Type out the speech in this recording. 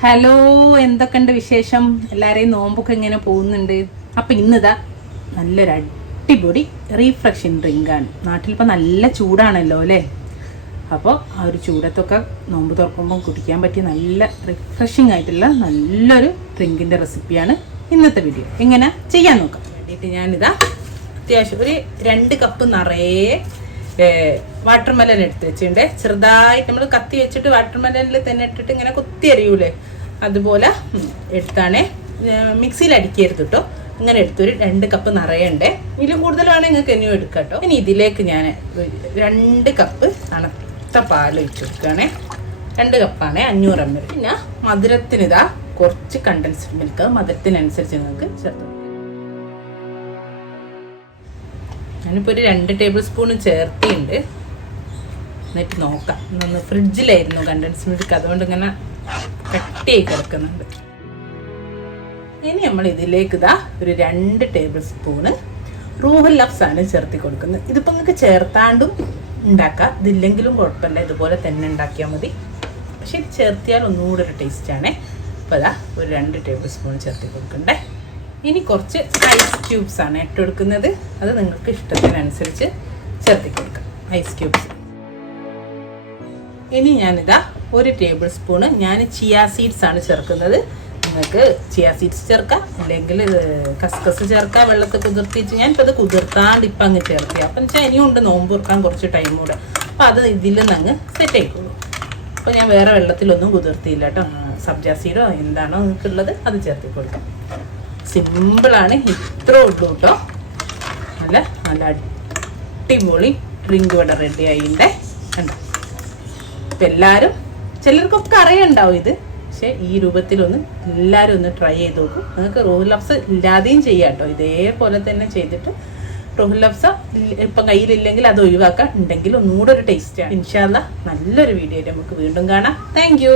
Hello, എന്തൊക്കെയുണ്ട് വിശേഷം? എല്ലാവരെയും നോമ്പൊക്കെ എങ്ങനെ പോകുന്നുണ്ട്? അപ്പം ഇന്നിതാ നല്ലൊരു അടിപൊളി റീഫ്രഷിങ് ഡ്രിങ്കാണ്. നാട്ടിലിപ്പോൾ നല്ല ചൂടാണല്ലോ അല്ലേ? അപ്പോൾ ആ ഒരു ചൂടത്തൊക്കെ നോമ്പ് തുറക്കുമ്പോൾ കുടിക്കാൻ പറ്റിയ നല്ല റിഫ്രഷിങ് ആയിട്ടുള്ള നല്ലൊരു ഡ്രിങ്കിൻ്റെ റെസിപ്പിയാണ് ഇന്നത്തെ വീഡിയോ. എങ്ങനെ ചെയ്യാൻ നോക്കാം വേണ്ടിയിട്ട് ഞാനിതാ അത്യാവശ്യം ഒരു 2 കപ്പ് നിറയെ വാട്ടർമെലൻ എടുത്ത് വെച്ചിട്ടുണ്ട്. ചെറുതായിട്ട് നമ്മൾ കത്തി വെച്ചിട്ട് വാട്ടർമെലനിൽ തന്നെ ഇട്ടിട്ട് ഇങ്ങനെ കുത്തി എറിയൂലേ, അതുപോലെ എടുത്താണേ. മിക്സിയിൽ അടിക്കരുത് കേട്ടോ. ഇങ്ങനെ എടുത്തൊരു 2 കപ്പ് നിറയുണ്ട്. ഇതിൽ കൂടുതൽ വേണമെങ്കിൽ നിങ്ങൾക്ക് ഇനിയും എടുക്കാം കേട്ടോ. ഇനി ഇതിലേക്ക് ഞാൻ 2 കപ്പ് തണുത്ത പാൽ ഒഴിച്ച് കൊടുക്കുകയാണേ. 2 കപ്പാണ് 500 ml. പിന്നെ മധുരത്തിനിതാ കുറച്ച് കണ്ടൻസ്ഡ് മിൽക്ക് മധുരത്തിനനുസരിച്ച് നിങ്ങൾക്ക് ചേർത്ത്. ഞാനിപ്പോൾ ഒരു 2 ടേബിൾ സ്പൂൺ ചേർത്തിട്ടുണ്ട്. എന്നിട്ട് നോക്കാം. ഇന്നൊന്ന് ഫ്രിഡ്ജിലായിരുന്നു കണ്ടൻസ് മിൽക്ക്, അതുകൊണ്ട് ഇങ്ങനെ കട്ടിയായി കിടക്കുന്നുണ്ട്. ഇനി നമ്മൾ ഇതിലേക്ക് ഇതാ ഒരു 2 ടേബിൾ സ്പൂണ് റൂഹൽ ലഫ്സ് ആണ് ചേർത്തി കൊടുക്കുന്നത്. ഇതിപ്പോൾ നിങ്ങൾക്ക് ചേർത്താണ്ടും ഉണ്ടാക്കാം, ഇതില്ലെങ്കിലും കുഴപ്പമില്ല, ഇതുപോലെ തന്നെ ഉണ്ടാക്കിയാൽ മതി. പക്ഷെ ഇത് ചേർത്തിയാൽ ഒന്നുകൂടെ ഒരു ടേസ്റ്റാണേ. അപ്പോൾ അതാ ഒരു 2 ടേബിൾ സ്പൂൺ ചേർത്തി കൊടുക്കണ്ടേ. ഇനി കുറച്ച് ഐസ് ക്യൂബ്സ് ആണ് ഇട്ട് കൊടുക്കുന്നത്. അത് നിങ്ങൾക്ക് ഇഷ്ടത്തിനനുസരിച്ച് ചേർത്തി കൊടുക്കാം, ഐസ് ക്യൂബ്സ്. ഇനി ഞാനിതാ 1 ടേബിൾ സ്പൂണ് ഞാൻ ചിയ സീഡ്സ് ആണ് ചേർക്കുന്നത്. നിങ്ങൾക്ക് ചിയ സീഡ്സ് ചേർക്കാം, അല്ലെങ്കിൽ കസ്കസ് ചേർക്കാം. വെള്ളത്തിൽ കുതിർത്തിച്ച് ഞാനിപ്പോൾ അത് കുതിർത്താണ്ട് ഇപ്പം അങ്ങ് ചേർത്തി. അപ്പം വെച്ചാൽ ഇനിയും ഉണ്ട് നോമ്പ് തുറക്കാൻ കുറച്ച് ടൈം കൂടെ. അപ്പോൾ അത് ഇതിൽ നിന്ന് അങ്ങ് സെറ്റ് ആയിക്കോളൂ. അപ്പോൾ ഞാൻ വേറെ വെള്ളത്തിലൊന്നും കുതിർത്തിയില്ല കേട്ടോ. സബ്ജ സീഡോ എന്താണോ നിങ്ങൾക്കുള്ളത് അത് ചേർത്തി കൊടുക്കാം. സിമ്പിളാണ്, ഇത്ര ഉള്ളൂ കേട്ടോ. നല്ല നല്ല അടിപൊളി ഡ്രിങ്ക് ഇവിടെ റെഡി ആയിണ്ടേ കണ്ടോ. അപ്പം എല്ലാവരും, ചിലർക്കൊക്കെ അറിയുണ്ടാവും ഇത്, പക്ഷേ ഈ രൂപത്തിലൊന്ന് എല്ലാവരും ഒന്ന് ട്രൈ ചെയ്ത് നോക്കും. നിങ്ങൾക്ക് റൂഹൽ ലഫ്സ് ഇല്ലാതെയും ചെയ്യാം കേട്ടോ. ഇതേപോലെ തന്നെ ചെയ്തിട്ട് റൂഹൽ ലഫ്സ ഇപ്പം കയ്യിലില്ലെങ്കിൽ അത് ഒഴിവാക്കാം, ഉണ്ടെങ്കിൽ ഒന്നുകൂടെ ഒരു ടേസ്റ്റാണ്. ഇൻഷാ അല്ലാഹ് നല്ലൊരു വീഡിയോ നമുക്ക് വീണ്ടും കാണാം. താങ്ക്